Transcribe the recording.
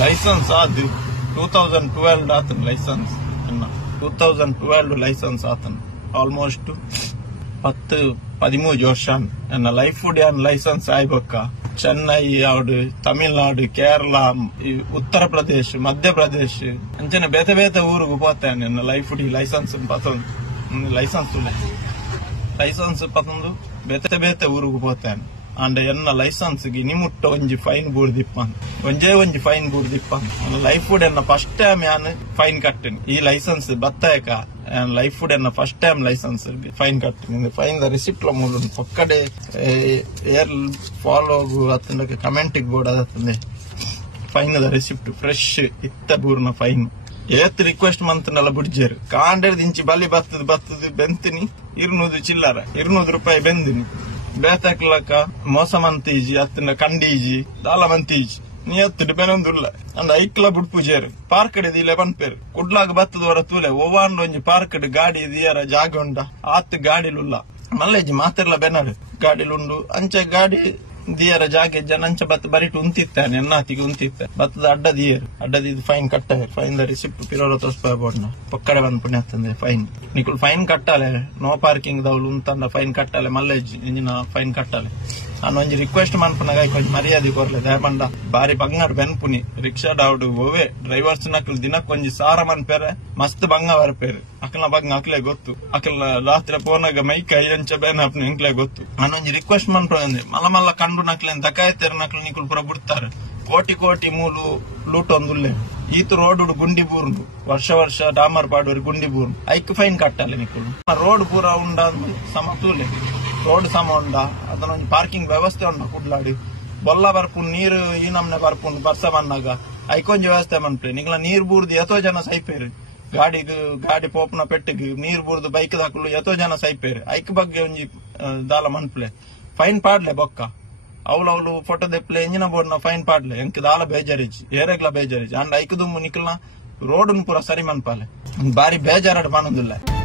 Licence ಆದ್ 2012 ಆತನ licence 2012 licence ಆತನ ಆಲ್ಮೋಸ್ಟ್ 10-13 ವರ್ಷ ನನ್ನ ಲೈಫ್ ಲೈಸೆನ್ಸ್ ಆಯ್ಬೇಕ ಚೆನ್ನೈ ಆಡು ತಮಿಳ್ನಾಡು ಕೇರಳ ಉತ್ತರ ಪ್ರದೇಶ್ ಮಧ್ಯಪ್ರದೇಶ್ ಅಂಚನೆ ಬೇತೆ ಬೇತೆ ಊರಿಗೆ ಹೋಗ್ತೇನೆ ನನ್ನ ಲೈಫ್ ಲೈಸೆನ್ಸ್ ಲೈಸೆನ್ಸ್ ಪತ್ತೊಂದು ಬೇತೆ ಬೇತೆ ಊರಿಗೆ ಹೋಗ್ತೇನೆ ಅಂಡ್ ಎನ್ನ ಲೈಸೆನ್ಸ್ ಗೆ ನಿಮುಟ್ಟ ಒಂಜಿ ಫೈನ್ ಬೂರ್ದಿಪ್ಪಾನ್ ಒಂಜಿ ಫೈನ್ ಬೂರ್ದಿಪ್ಪಾನ್ ಲೈಫ್ ಎನ್ನ ಫಸ್ಟ್ ಟೈಮ್ ಯಾನ್ ಫೈನ್ ಕಟ್ಟಿನಿ ಈ ಲೈಸೆನ್ಸ್ ಬತ್ತಾಯಕ ಲೈಫ್ ಎನ್ನ ಫಸ್ಟ್ ಟೈಮ್ ಲೈಸೆನ್ಸ್ ಫೈನ್ ಕಟ್ಟಿನಿ ಫೈನ್ ದ ರಿಸಿಪ್ಟ್ లో ಮೂಲ ಪಕ್ಕಡೆ ಏರ್ ಫಾಲೋ ಅತ್ತಂದಕ್ಕೆ ಕಮೆಂಟ್ ಬೋರ್ಡ್ ಅದತ್ತಂದೆ ಫೈನ್ ದ ರಿಸಿಪ್ಟ್ ಫ್ರೆಶ್ ಇತ್ತ ಬೂರ್ನ ಫೈನ್ ಏತ್ ರಿಕ್ವೆಸ್ಟ್ ಮಂತ್ನೆಲ್ಲ ಬಿಡ್ಜೇರು ಕಾಂಡೆ ದಿಂಚಿ ಬಲಿ ಬತ್ತದ ಬೆಂತಿನಿ 200 ಚಿಲ್ಲರ 200 ರೂಪಾಯಿ ಬೆಂದಿನಿ ಬೇತಕ್ಲಕ ಮೋಸ ಮಂತೀಜಿ ಅತ್ತನ ಕಂಡೀಜಿ ದಾಲ ಮಂತೀಜಿ ನೀ ಎತ್ತಿಡ್ ಬೆನೊಂದುಲ್ಲ ಅಂದ ಐಕ್ಲ ಬುಡ್ಪುಜೇರು ಪಾರ್ಕಡ್ ಇದಿಲ್ಲ ಬನ್ಪೇರು ಕುಡ್ಲಾಗ ಬತ್ತದವರ ತೂಲೆ ಓವಾಂಡ್ ಒಂಜಿ ಪಾರ್ಕಡ್ ಗಾಡಿ ದಿಯರ ಜಾಗ ಉಂಡ ಆತ್ ಗಾಡಿಲುಲ್ಲ ಮಲ್ಲೇಜಿ ಮಾತಿರ್ಲ ಬೆನರು ಗಾಡಿಲುಂಡು ಅಂಚೆ ಗಾಡಿ ದಿಯರ ಜಾಗೆ ಜನಂಚ ಬತ್ ಬರಿಟ್ ಉಂತಿತ್ತಾನೆ ಎನ್ನಾತಿಗೆ ಉಂತಿತ್ತ ಬತ್ತದ ಅಡ್ಡದಿ ಫೈನ್ ಕಟ್ಟಾರೆ ಫೈನ್ ದ ರಿಸಿಪ್ಟ್ ಪಿರೋರ ತೋಸ್ಬೋಡ್ನ ಪಕ್ಕಡೆ ಬಂದ್ ಪುಣ್ಯ ಆಗ್ತದೆ ಫೈನ್ ನಿಕುಲ್ ಫೈನ್ ಕಟ್ಟಾಲೆ ನೋ ಪಾರ್ಕಿಂಗ್ ದವ್ಲು ಉಂತಂದ ಫೈನ್ ಕಟ್ಟಾಲೆ ಮಲ್ಲೇಜ್ ಇಂಜಿನ ಫೈನ್ ಕಟ್ಟಾಲೆ ನಾನು ಒಂಜಿ ರಿಕ್ವೆಸ್ಟ್ ಮನ್ಪುನಾಗ ಕೊಂಚ ಮರ್ಯಾದೆ ಕೊರ್ಲೆ ದಯಪಂಡ ಬಾರಿ ಬಂಗಾರ ಬೆನ್ಪುನಿ ರಿಕ್ಷಾ ಡಾವ್ಡು ಓವೆ ಡ್ರೈವರ್ಸ್ ನಕ್ಲು ದಿನಕ್ ಒಂಜಿ ಸಾರ ಮನ್ಪೇರೆ ಮಸ್ತ್ ಬಂಗ ಬರ್ಪೇರು ಅಕಲ್ನ ಬಂಗ ಅಕ್ಲೆ ಗೊತ್ತು ಅಕಲ್ನ ರಾತ್ರಿ ಪೋನಾಗ ಮೈಕ ಎಂಚ ಬೇನ ಅಪ್ನ ಇಂಕ್ಲೆ ಗೊತ್ತು ನಾನು ಒಂಜಿ ರಿಕ್ವೆಸ್ಟ್ ಮನ್ಪಂದೆ ಮಲ್ಲ ಕಂಡು ನಕ್ಲೆನ್ ದಕಾಯತೇರು ನಕ್ಲು ನಿಕುಲ್ ಪುರ ಬಿಡ್ತಾರೆ ಕೋಟಿ ಮೂಲು ಲೂಟ್ ಒಂದುಲ್ಲೆ ಈತ ರೋಡ್ ಗುಂಡಿ ಬೂರ್ನು ವರ್ಷ ಡಾಮರ್ ಪಾಡುವರಿ ಗುಂಡಿ ಬೂರ್ನು ಐಕ್ ಫೈನ್ ಕಟ್ಟಾಲೆ ನಿಕುಲು ರೋಡ್ ಪೂರ ಉಂಡ ಸಮತೂಲೆ ರೋಡ್ ಸಮ ಉಂಡ ಅದನ್ನ ಪಾರ್ಕಿಂಗ್ ವ್ಯವಸ್ಥೆ ಉಂಡ ಕುಡ್ಲಾಡಿ ಬೊಲ್ಲ ಬರ್ಪುಂಡು ನೀರು ಈ ನಮ್ನೆ ಬರ್ಪುಂಡು ಬರ್ಸ ಬನ್ನಾಗ ಐಕೊಂಜಿ ವ್ಯವಸ್ಥೆ ಮನ್ಪೆ ನಿಗ್ಲ ನೀರ್ ಬೂರ್ದು ಎತೋ ಜನ ಸೈಪೇರು ಗಾಡಿ ಪೋಪನ ಪೆಟ್ಟಿಗೆ ನೀರ್ ಬೂರ್ದು ಬೈಕ್ ಹಾಕಲು ಎತೋ ಜನ ಸೈಪೇರು ಐಕ್ ಬಗ್ಗೆ ಒಂಜಿ ದಾಲ ಮನ್ಪ್ಲೆ ಫೈನ್ ಪಾಡ್ಲೆ ಬೊಕ್ಕ ಅವಳು ಫೋಟೋ ದೆಪ್ಲೆ ಎಂಜಿನ ಬೋರ್ಡ್ ಫೈನ್ ಪಾಡ್ಲೆ ಎಂಕ್ ದಾಲ ಬೇಜಾರಿಜಿ ಏರೆಗ್ಲ ಬೇಜಾರಿಜಿ ಅಂಡ್ ಐಕ್ ದುಮ್ಮು ನಿಕ್ಲ ರೋಡ್ ಪೂರ ಸರಿ ಮನ್ಪಾಲೆ ಬಾರಿ ಬೇಜಾರಾಡ್ ಬಾನೊಂದಿಲ್ಲ.